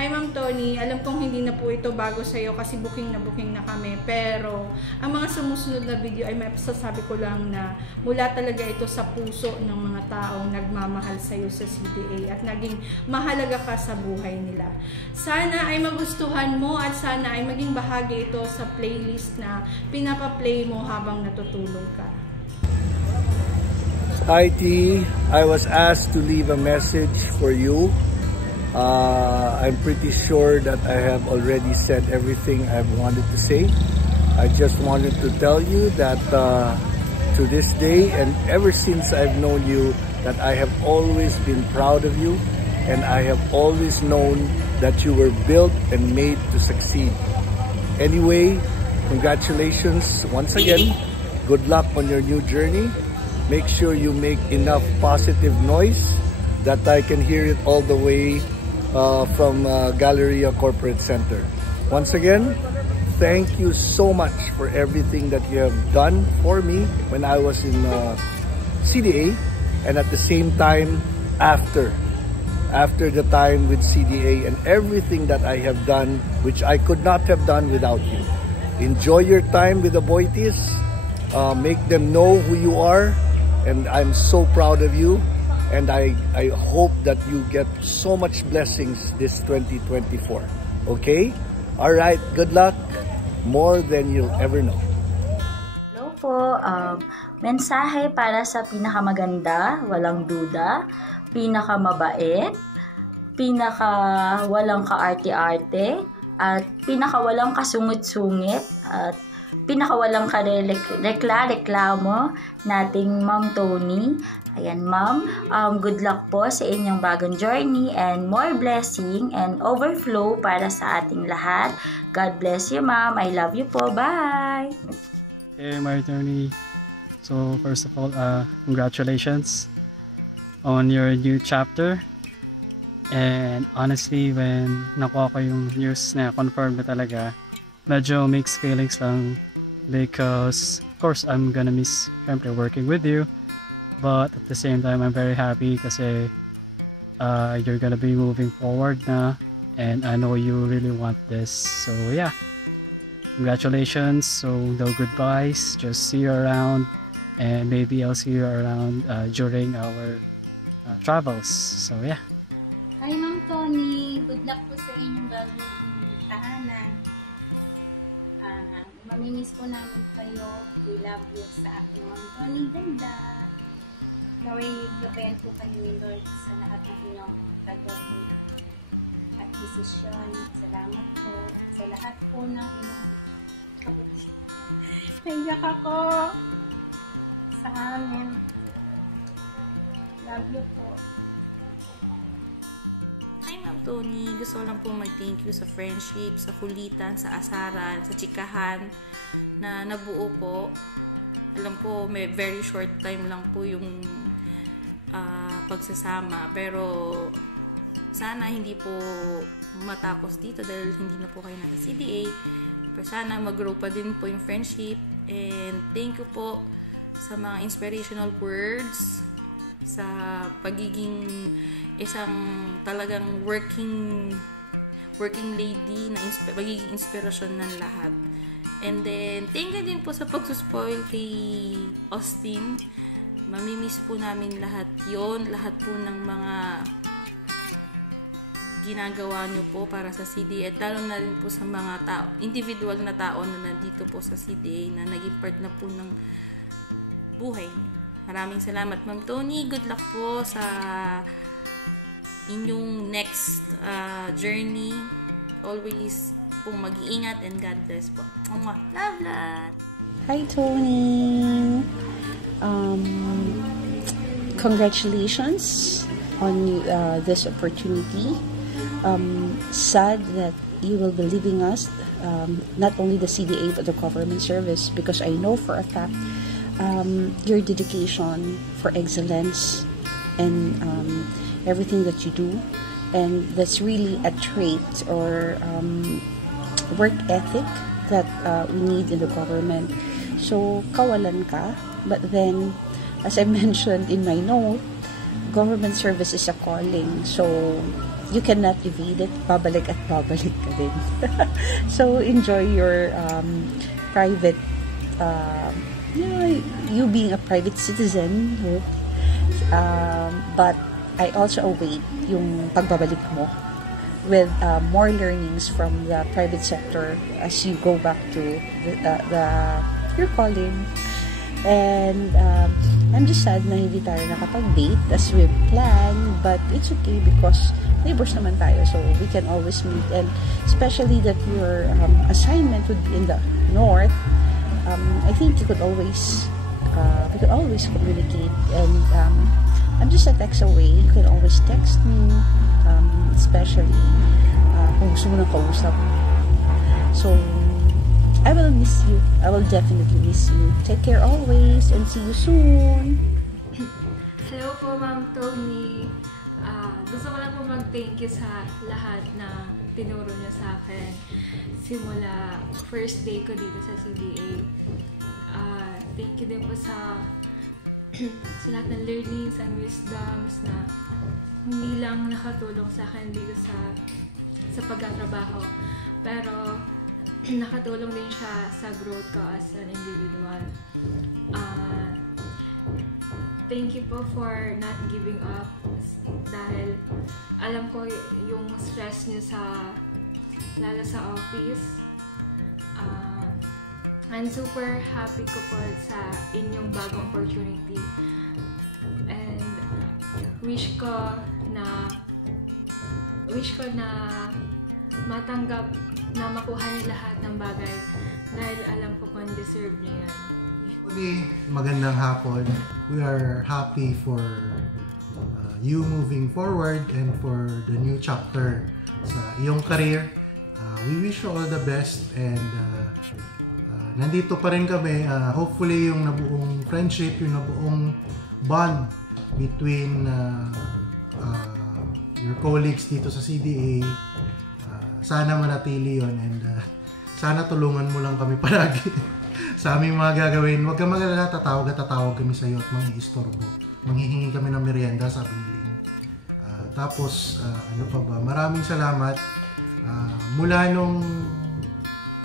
Hi Ma'am Tony, alam kong hindi na po ito bago sa iyo kasi booking na kami. Pero ang mga sumusunod na video ay masasabi ko lang na mula talaga ito sa puso ng mga taong nagmamahal sa iyo sa CDA at naging mahalaga ka sa buhay nila. Sana ay magustuhan mo at sana ay maging bahagi ito sa playlist na pinapaplay mo habang natutulog ka. Hi T, I was asked to leave a message for you. I'm pretty sure that I have already said everything I've wanted to say. I just wanted to tell you that to this day and ever since I've known you, that I have always been proud of you and I have always known that you were built and made to succeed. Anyway, congratulations once again. Good luck on your new journey. Make sure you make enough positive noise that I can hear it all the way from Galleria Corporate Center. Once again, thank you so much for everything that you have done for me when I was in CDA, and at the same time after the time with CDA, and everything that I have done which I could not have done without you. Enjoy your time with the Boitis. Make them know who you are, and I'm so proud of you. And I hope that you get so much blessings this 2024. Okay? Alright, good luck. More than you'll ever know. Hello po. Mensahe para sa pinakamaganda, walang duda, pinakamabait, pinakawalang kaarte-arte, at pinakawalang kasungit-sungit, at pinakawalang reklamo nating Ma'am Tony. Ayan, Ma'am, good luck po sa inyong bagong journey and more blessing and overflow para sa ating lahat. God bless you, Ma'am. I love you po. Bye! Hey, Mary Tony. So, first of all, congratulations on your new chapter. And honestly, when nakuha ko yung news na confirm na talaga, medyo mixed feelings lang because, of course, I'm gonna miss working with you. But at the same time, I'm very happy kasi you're gonna be moving forward na, and I know you really want this. So yeah, congratulations. So no goodbyes, just see you around, and maybe I'll see you around during our travels. So yeah. Hi Ma'am Tony, good luck po sa inyong gagawin tahanan. Mamimiss po namin kayo. We love you sa ating Ma'am Tony. Ganda! Naway gabayan po kayo ni Lord sa lahat ng inyong gagawin at desisyon. Salamat po sa lahat po ng inyong kapatid. Naiyak ako sa amin. Love you po. Hi Ma'am Tony, gusto lang po mag-thank you sa friendship, sa kulitan, sa asaran, sa chikahan na nabuo po. Alam ko may very short time lang po yung pagsasama, pero sana hindi po matapos dito dahil hindi na po kayo nasa CDA, pero sana mag-grow pa din po yung friendship. And thank you po sa mga inspirational words, sa pagiging isang talagang working lady na magiging inspirasyon ng lahat. And then, thank you din po sa pagsuspoil kay Austin. Mamimiss po namin lahat yon, lahat po ng mga ginagawa nyo po para sa CDA, at lalo na rin po sa mga individual na tao na nandito po sa CDA na naging part na po ng buhay niyo. Maraming salamat Ma'am Tony. Good luck po sa inyong next journey. Always pong mag-iingat and God bless po. Love lot! Hi Tony! Congratulations on this opportunity. Sad that you will be leaving us, not only the CDA but the government service, because I know for a fact your dedication for excellence and everything that you do, and that's really a trait or work ethic that we need in the government. So kawalan ka, but then as I mentioned in my note, government service is a calling. So you cannot evade it. Babalik at babalik ka din. So enjoy your private, you being a private citizen. But I also await yung pagbabalik mo with more learnings from the private sector as you go back to your calling. And I'm just sad na hindi tayo nakapag-date as we planned, but it's okay because neighbors naman tayo, so we can always meet. And especially that your assignment would be in the north, I think we could always communicate. And I'm just a text away. You can always text me, especially kung gusto mo nang kausap. So I will miss you. I will definitely miss you. Take care always and see you soon. Hello po, Ma'am Tony. Gusto ko lang po mag-thank you sa lahat na tinuro niyo sa akin simula first day ko dito sa CDA. Thank you din po sa lahat ng learnings and wisdoms na hindi lang nakatulong sa akin dito sa pagtatrabaho, pero nakatulong din siya sa growth ko as an individual. Thank you po for not giving up dahil alam ko yung stress niyo lalo sa office. I'm super happy ko po sa inyong bagong opportunity and wish ko na matanggap na makuha niyo lahat ng bagay dahil alam ko kung deserve niyo yan. Okay, magandang hapon. We are happy for you moving forward and for the new chapter sa iyong career. We wish you all the best and nandito pa rin kami. Hopefully yung nabuong friendship, yung nabuong bond between your colleagues dito sa CDA, sana manatili yun and sana tulungan mo lang kami palagi sa aming mga gagawin. Huwag kang mag-alala, tatawag kami sa iyo at mangi-istorbo. Manghihingi kami ng merienda, sabi ni Ling. Tapos, ano pa ba? Maraming salamat. Mula nung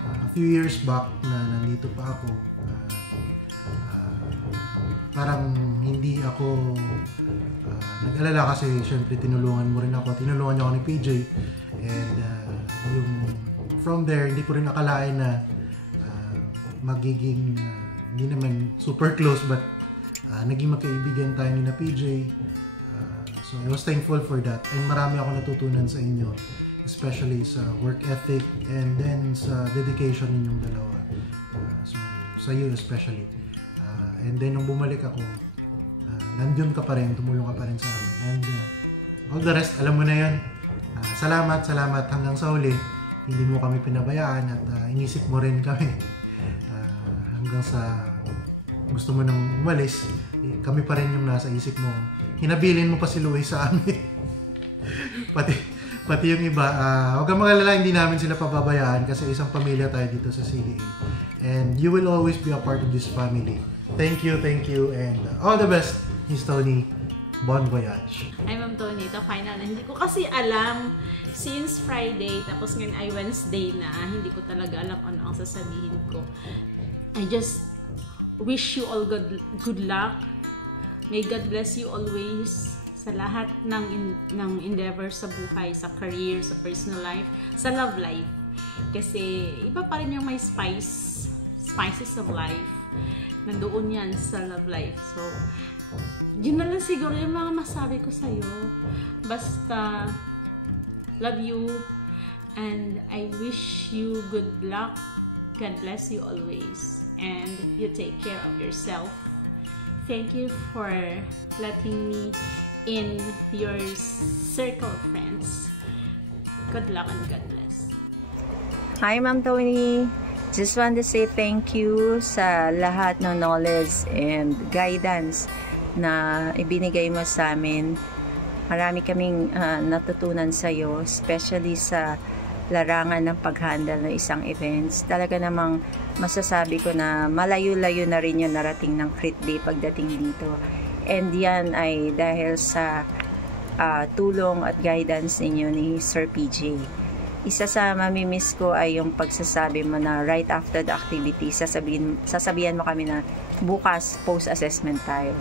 a few years back na nandito pa ako, parang hindi ako nag-alala kasi syempre tinulungan mo rin ako. Tinulungan niyo ako ni PJ. And yung from there, hindi ko rin akalain na magiging hindi naman super close but naging magkaibigan tayo ni na PJ. So I was thankful for that and marami ako natutunan sa inyo, especially sa work ethic and then sa dedication ninyong dalawa. So sa iyo especially. And then nung bumalik ako, nandiyon ka pa rin, tumulong ka pa rin sa amin. And all the rest, alam mo na yun. Salamat hanggang sa huli. Hindi mo kami pinabayaan at inisip mo rin kami. Hanggang sa gusto mo nang umalis, kami pa rin yung nasa isip mo. Hinabilin mo pa si Louie sa amin. pati yung iba, huwag kang mag-alala, hindi namin sila pababayaan kasi isang pamilya tayo dito sa CDA. And you will always be a part of this family. Thank you, and all the best, Miss Tony. Bon voyage. Hi, Ma'am Tony. Ito, final na. Hindi ko kasi alam since Friday, tapos ngayon ay Wednesday na, hindi ko talaga alam ano ang sasabihin ko. I just wish you all good luck. May God bless you always sa lahat ng endeavor sa buhay, sa career, sa personal life, sa love life. Kasi iba pa rin yung may spices of life. Nandoon yan sa love life. So, yun na lang siguro yung mga masabi ko sa'yo. Basta, love you. And I wish you good luck. God bless you always. And you take care of yourself. Thank you for letting me in your circle of friends. Good luck and God bless. Hi, Ma'am Tony. Just want to say thank you sa lahat ng knowledge and guidance na ibinigay mo sa amin. Marami kaming natutunan sa iyo, especially sa larangan ng pag-handle ng isang events. Talaga namang masasabi ko na malayo-layo na rin yung narating ng Crit Day pagdating dito. And yan ay dahil sa tulong at guidance ninyo ni Sir PJ. Isa sa mamimiss ko ay yung pagsasabi mo na right after the activity, sasabihan mo kami na bukas post-assessment tayo.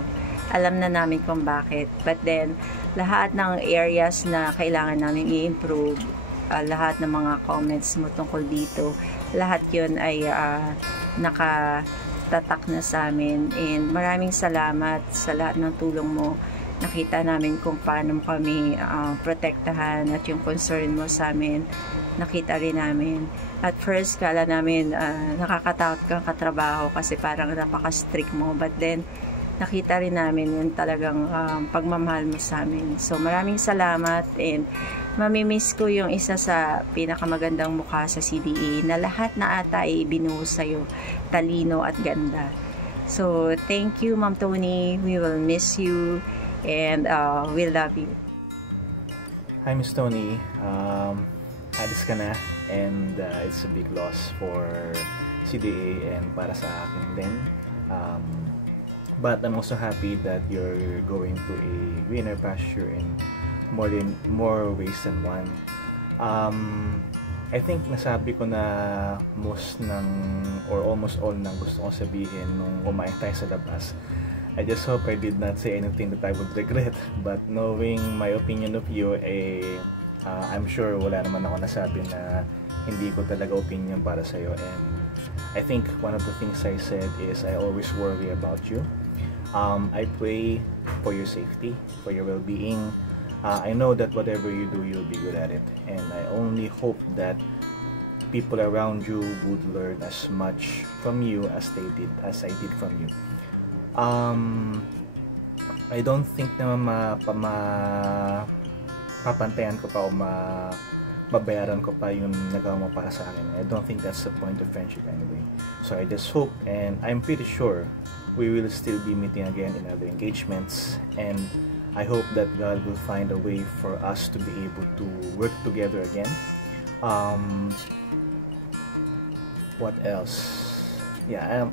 Alam na namin kung bakit. But then, lahat ng areas na kailangan namin i-improve, lahat ng mga comments mo tungkol dito, lahat yun ay nakatatak na sa amin. And maraming salamat sa lahat ng tulong mo. Nakita namin kung paano kami protektahan at yung concern mo sa amin, nakita rin namin. At first, kala namin nakakatakot kang katrabaho kasi parang napaka-strict mo. But then, nakita rin namin yung talagang pagmamahal mo sa amin. So, maraming salamat and mamimiss ko yung isa sa pinakamagandang mukha sa CDA na lahat na ata ay binuhos sa'yo, talino at ganda. So, thank you, Ma'am Tony. We will miss you. And we love you. Hi, Miss Tony. Alis ka na, and it's a big loss for CDA and para sa akin din. But I'm also happy that you're going to a greener pasture in more ways than one. I think nasabi ko na most ng or almost all ng gusto kong sabihin nung kumain tayo sa labas. I just hope I did not say anything that I would regret, but knowing my opinion of you, I'm sure wala naman ako nasabi na hindi ko talaga opinion para sa'yo. And I think one of the things I said is I always worry about you. I pray for your safety, for your well-being. I know that whatever you do, you'll be good at it. And I only hope that people around you would learn as much from you as I did from you. I don't think na papantayan ko pa o babayaran ko pa yung nagawa mo para sa akin. I don't think that's the point of friendship anyway. So I just hope, and I'm pretty sure we will still be meeting again in other engagements, and I hope that God will find a way for us to be able to work together again. What else? Yeah,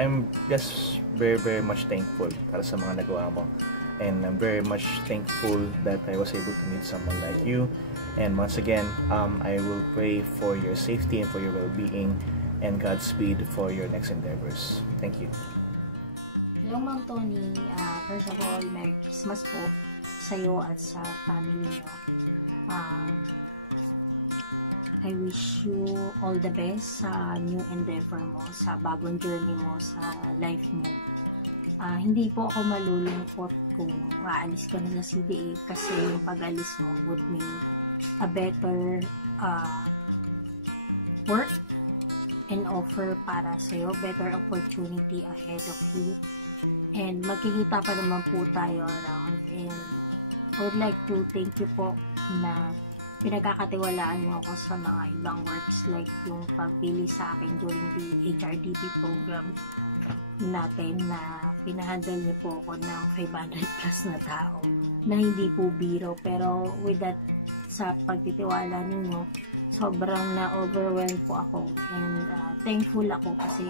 I'm just very much thankful para sa mga nagawa mo, and I'm very much thankful that I was able to meet someone like you. And once again, I will pray for your safety and for your well-being, and Godspeed for your next endeavors. Thank you. Hello, Ma'am Tony. First of all, Merry Christmas po sa iyo at sa family mo. I wish you all the best sa new endeavor mo, sa bagong journey mo sa life mo. Hindi po ako malulungkot kung aalis ka na sa CDA kasi yung pag-alis mo would mean a better work and offer para sa'yo, better opportunity ahead of you. And magkikita pa naman po tayo around, and I would like to thank you po na pinagkakatiwalaan mo ako sa mga ibang works like yung pagbili sa akin during the HRDP program natin na pinahandle niyo po ako ng 500 plus na tao na hindi po biro, pero with that, sa pagtitiwala ninyo, sobrang na-overwhelmed po ako, and thankful ako kasi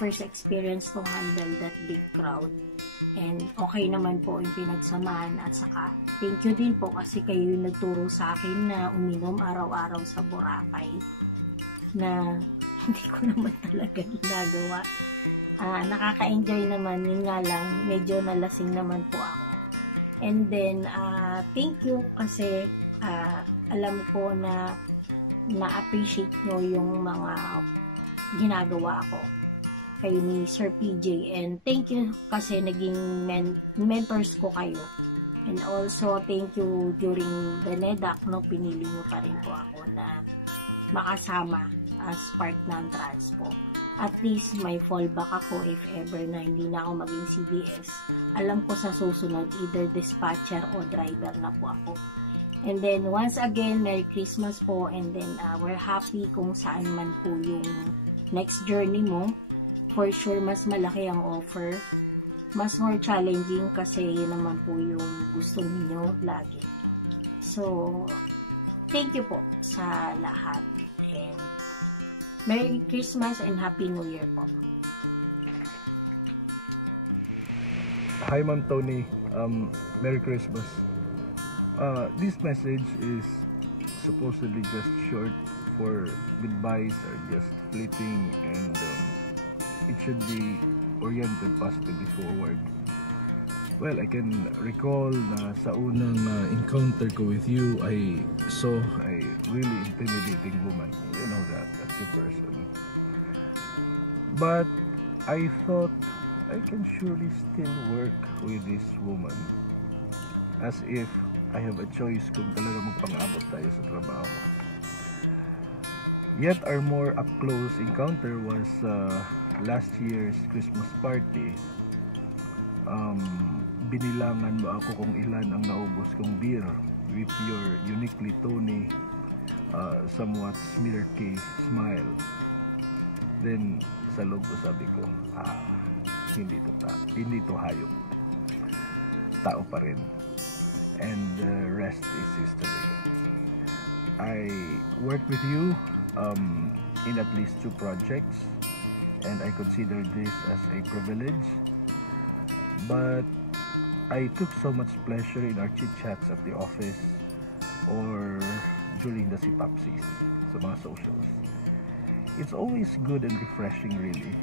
first experience to handle that big crowd. And okay naman po yung pinagsamahan, at saka thank you din po kasi kayo yung nagturo sa akin na uminom araw-araw sa Boracay na hindi ko naman talaga ginagawa. Nakaka-enjoy naman, yun nga lang medyo nalasing naman po ako. And then thank you kasi alam ko na na-appreciate nyo yung mga ginagawa ko kayo ni Sir PJ, and thank you kasi naging mentors ko kayo, and also thank you during the NEDAC, no, pinili nyo pa rin po ako na makasama as part ng transpo. At least may fallback ako if ever na hindi na ako maging CDS. Alam ko sa susunod either dispatcher o driver na po ako. And then once again, Merry Christmas po, and then we're happy kung saan man po yung next journey mo. For sure, mas malaki ang offer. Mas more challenging kasi yun naman po yung gusto niyo lagi. So, thank you po sa lahat. And Merry Christmas and Happy New Year po. Hi, Ma'am Tony. Merry Christmas. This message is supposedly just short, for goodbyes are just fleeting, and it should be oriented positively forward. Well, I can recall na sa unang encounter ko with you, I saw a really intimidating woman. You know that's your person. But I thought I can surely still work with this woman, as if I have a choice kung talaga magpang-abot tayo sa trabaho. Yet our more up-close encounter was last year's Christmas party. Binilangan mo ako kung ilan ang naubos kong beer with your uniquely Tony, somewhat smirky smile. Then sa loob ko sabi ko, hindi to hayop, tao pa rin. And the rest is history. I worked with you in at least 2 projects, and I consider this as a privilege. But I took so much pleasure in our chit-chats at the office or during the sipapsis, sa mga socials. It's always good and refreshing really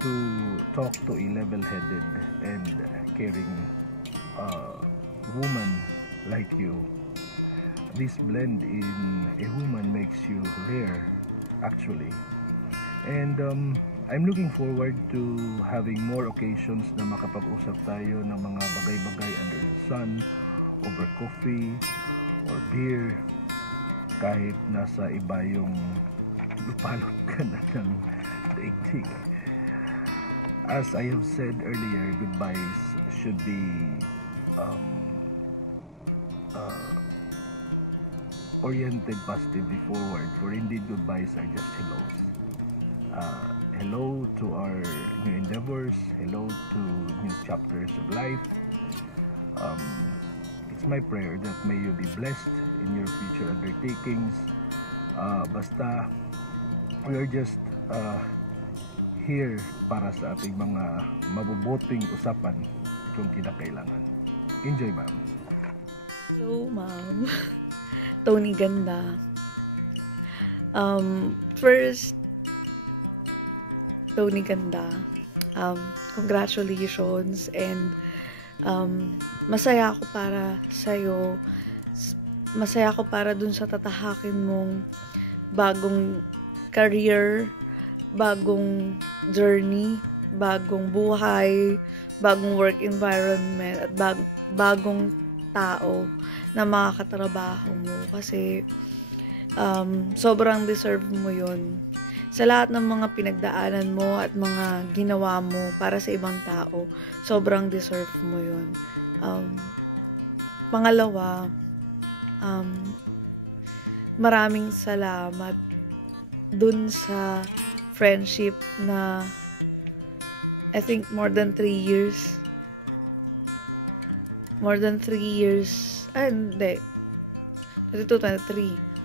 to talk to a level-headed and caring woman like you. This blend in a woman makes you rare, actually. And I'm looking forward to having more occasions na makapag-usap tayo ng mga bagay-bagay under the sun, over coffee or beer, kahit nasa iba yung lupalot ka na ng dating. As I have said earlier, goodbyes should be oriented positively forward, for indeed goodbyes are just hellos. Hello to our new endeavors, hello to new chapters of life. It's my prayer that may you be blessed in your future undertakings. Basta we are just here para sa ating mga mabubuting usapan kung kinakailangan. Enjoy, ma'am. Hello, ma'am. Tony Ganda. First, Tony Ganda, congratulations, and masaya ako para sa'yo. Masaya ako para dun sa tatahakin mong bagong career, bagong journey, bagong buhay, bagong work environment, at bagong tao na makakatrabaho mo, kasi sobrang deserve mo yun. Sa lahat ng mga pinagdaanan mo at mga ginawa mo para sa ibang tao, sobrang deserve mo yun. Pangalawa, maraming salamat dun sa friendship na I think more than 3 years. More than 3 years. Hindi. 3.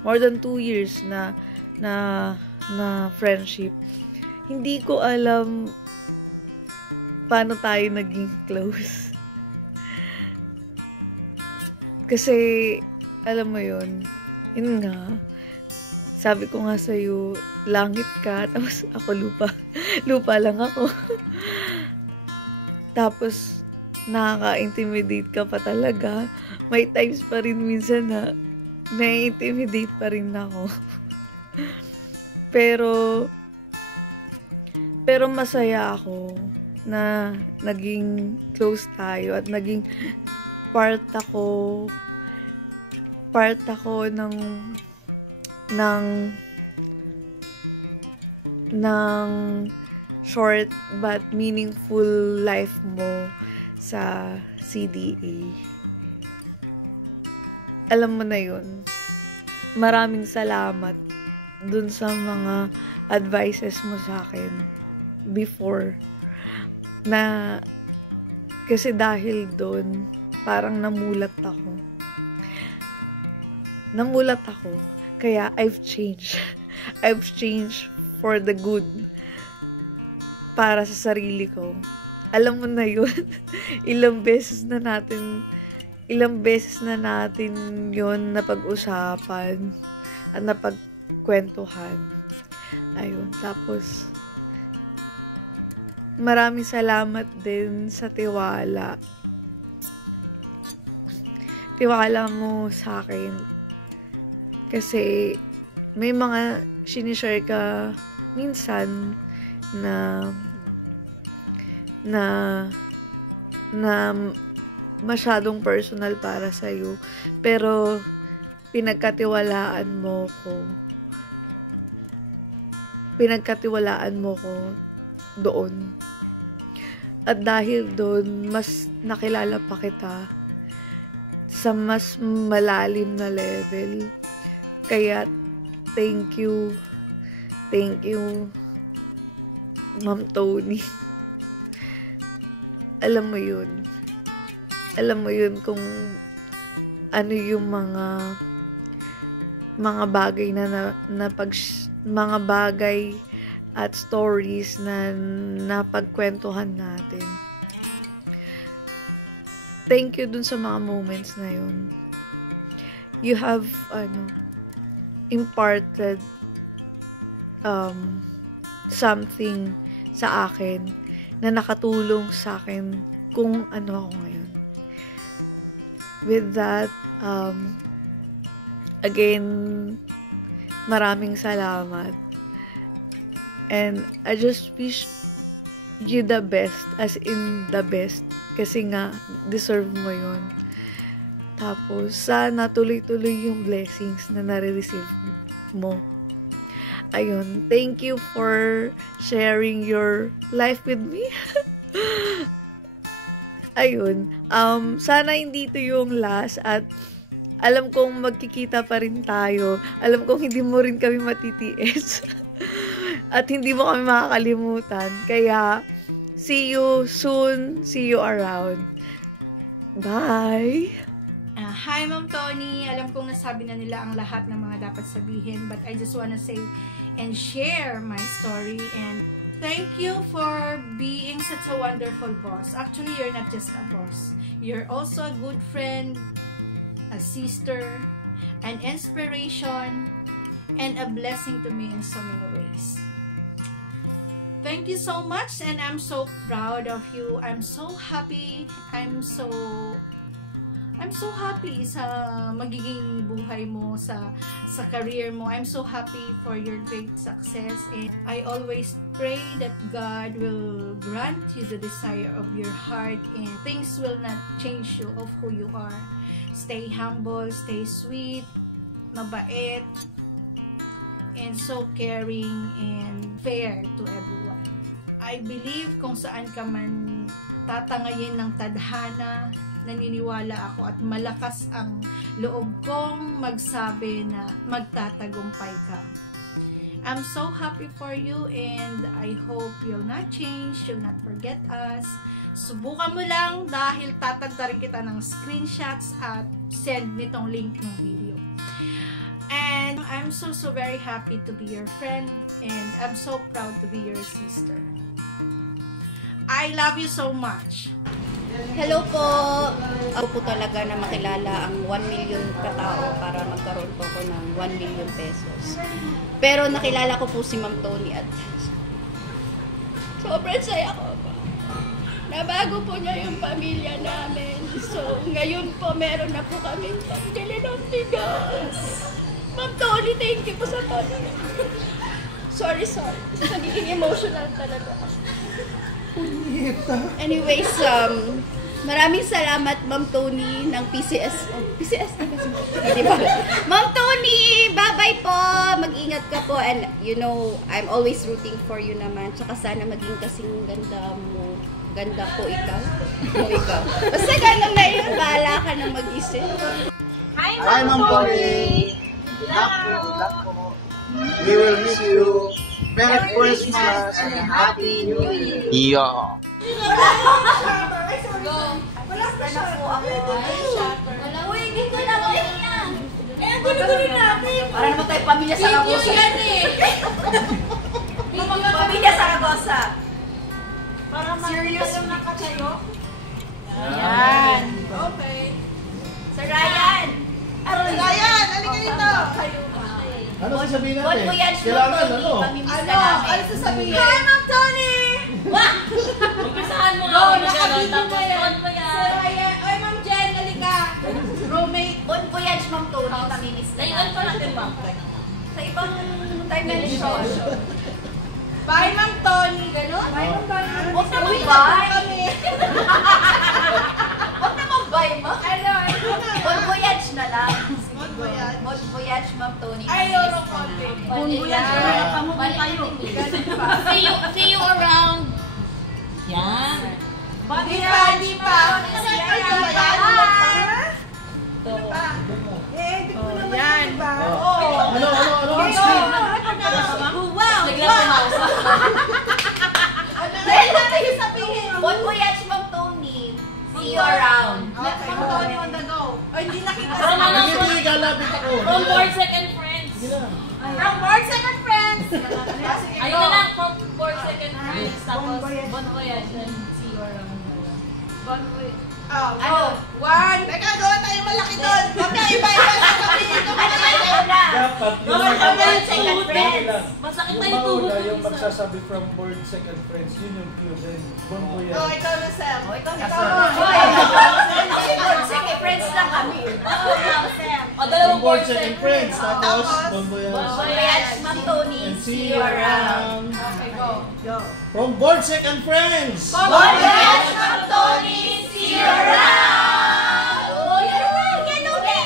More than 2 years na friendship. Hindi ko alam paano tayo naging close. Kasi, alam mo yun nga, sabi ko nga sa'yo, langit ka, tapos ako lupa. Lupa lang ako. Tapos, nakaka-intimidate ka pa talaga. May times pa rin minsan na na-intimidate pa rin ako. Pero masaya ako na naging close tayo at naging part ako ng short but meaningful life mo sa CDA. Alam mo na yun. Maraming salamat dun sa mga advices mo sa akin before. Na kasi dahil dun, parang namulat ako. Kaya I've changed. I've changed for the good. Para sa sarili ko. Alam mo na yun. Ilang beses na natin ilang beses na natin yon napag-usapan at napagkwentuhan. Ayun, tapos maraming salamat din sa tiwala. Tiwala mo sa akin. Kasi may mga sinishare ka minsan na masyadong personal para sa'yo. Pero pinagkatiwalaan mo ko doon. At dahil doon, mas nakilala pa kita sa mas malalim na level. Kaya, thank you, Ma'am Tony. Alam mo yun kung ano yung mga bagay mga bagay at stories na napagkwentuhan natin. Thank you dun sa mga moments na yun. You have imparted something sa akin na nakatulong sa akin kung ano ako ngayon. With that, again, maraming salamat. And I just wish you the best, as in the best. Kasi nga, deserve mo yun. Tapos, sana tuloy-tuloy yung blessings na nare-receive mo. Ayun, thank you for sharing your life with me. Ayun, sana hindi ito yung last at alam kong magkikita pa rin tayo. Alam kong hindi mo rin kami matitiis. At hindi mo kami makakalimutan. Kaya, see you soon. See you around. Bye! Hi, Ma'am Tony. Alam kong nasabi na nila ang lahat ng mga dapat sabihin. But I just wanna say and share my story. And thank you for being such a wonderful boss. Actually, you're not just a boss. You're also a good friend, a sister, an inspiration, and a blessing to me in so many ways. Thank you so much, and I'm so proud of you. I'm so happy. I'm so happy sa magiging buhay mo, sa career mo. I'm so happy for your great success, and I always pray that God will grant you the desire of your heart, and things will not change you of who you are. Stay humble, stay sweet, mabait, and so caring and fair to everyone. I believe kung saan ka man tatangayin ng tadhana, naniniwala ako at malakas ang loob kong magsabi na magtatagumpay ka. I'm so happy for you, and I hope you'll not change, you'll not forget us. Subukan mo lang dahil tatagda rin kita ng screenshots at send nitong link ng video. And I'm so very happy to be your friend, and I'm so proud to be your sister. I love you so much. Hello po! Ako po talaga na makilala ang 1 million katao para magkaroon po ko ng 1 million pesos. Pero nakilala ko po si Ma'am Tony at sobrang saya ko po. Nabago po niya yung pamilya namin. So, ngayon po meron na po kami pambili ng bigas. Ma'am Tony, thank you po sa todo. Sorry. Nagiging emotional talaga. Anyways, maraming salamat, Ma'am Tony, ng PCS. PCS na kasi. Diba? Ma'am Tony, bye-bye po. Mag-ingat ka po. And, you know, I'm always rooting for you naman. Tsaka sana maging kasing ganda mo. Ganda ko ikaw. Ikaw. Basta ganun na yun. Bahala ka na mag-isip. Hi, Ma'am Tony. Good luck po. We will miss you. Merry Christmas and Happy New Year. Yeah. Go. Wala na po ako. Uy, hindi ko na kayo yan. Eh, ang gulo-gulo natin. Para naman tayo pamilya sa Ragosa. Video yan eh. Pamilya sa Ragosa. Para serious na ka kayo? Yan. Okay. Sir Ryan! Ryan, halika dito! Ano sasabihin natin? Bon voyage, Kailangan, Ma'am Tony. Mamimiss ka Ano? namin. Ano sasabihin? Hi, Ma'am Tony! Umpisahan mo nga Go, ako nakabidyo gano'n. na Tapos, yan. on mo yan. Sir Ryan, oy, Ma'am Jen, halika. Roommate. Bon voyage, Ma'am Tony. Mamimiss ka Layuan pa namin. natin, ma'am. Sa ibang dimension. Bye, Ma'am Tony. Ganon? Bye, Ma'am Tony. Huwag na Uwi mag-bye. kami. Huwag na mag-bye, ma'am. Ano? Bon voyage na lang. Bon voyage. Bon voyage, Ma'am Tony. Ay, Euro Conte. Bon voyage. Mali kayo. Ganun pa. See you around. Yan. Di pa, di pa. Ay, di pa. Ano pa? Eh, di ko naman yan. Diba? Ano? Wow! Biglang pumouse. Dahil natin yung sabihin. Bon voyage, Ma'am Tony. See you around. Okay, Ma'am Tony on the go. O, hindi nakita From ano? Hindi, galapit ako. From board second friends. From board second friends. Ayun na lang, from board second friends. Tapos, bon voyage and see you around. Bon voyage. Oh, ano? One. Teka, gawa tayo malaki doon. Huwag na iba-iba sa sabihin ko. Ano na? Dapat Board second friends. Masakit na yung yung tuhod mauna, ng yung isa. magsasabi from board second friends, yun yung cue din. Bon voyage. Oh, ikaw na, Sam. Oh, ikaw na, Ikaw Sam. na. Sige, friends lang kami. Oh, Sam. O, dalawang Board board second second friends. friends. Tapos, Tapos, bon voyage. Bon voyage, Ma'am Tony. And see you around. Okay, go. Go. From board second friends. Bon voyage, Ma'am Tony. See you around.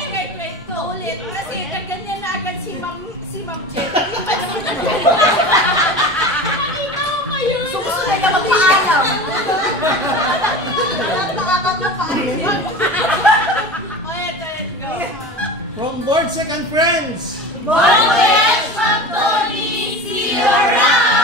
Wait. Ulit. Kasi kaganyan na agad si Ma'am Jen. Sumusunod ka magpaalam. Nakakatlo pa. Okay, let's go. From board second friends. Bon voyage, Ma'am Tony. See you around.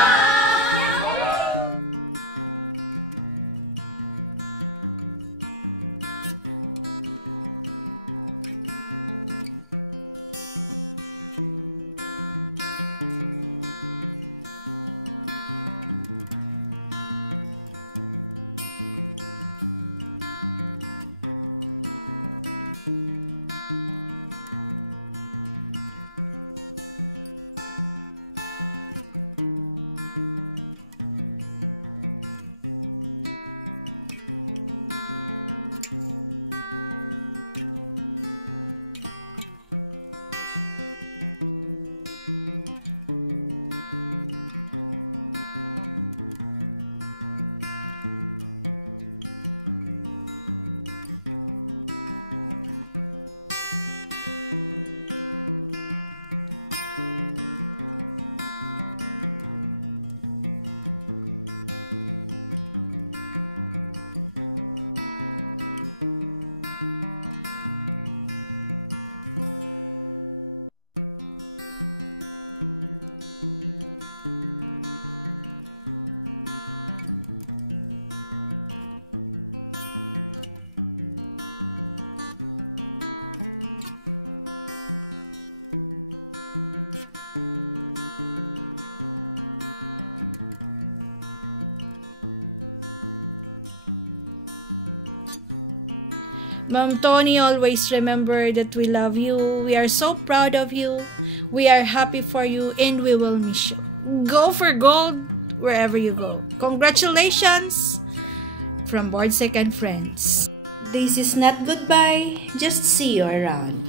Ma'am Tony, always remember that we love you. We are so proud of you. We are happy for you and we will miss you. Go for gold wherever you go. Congratulations from Board Second Friends. This is not goodbye, just see you around.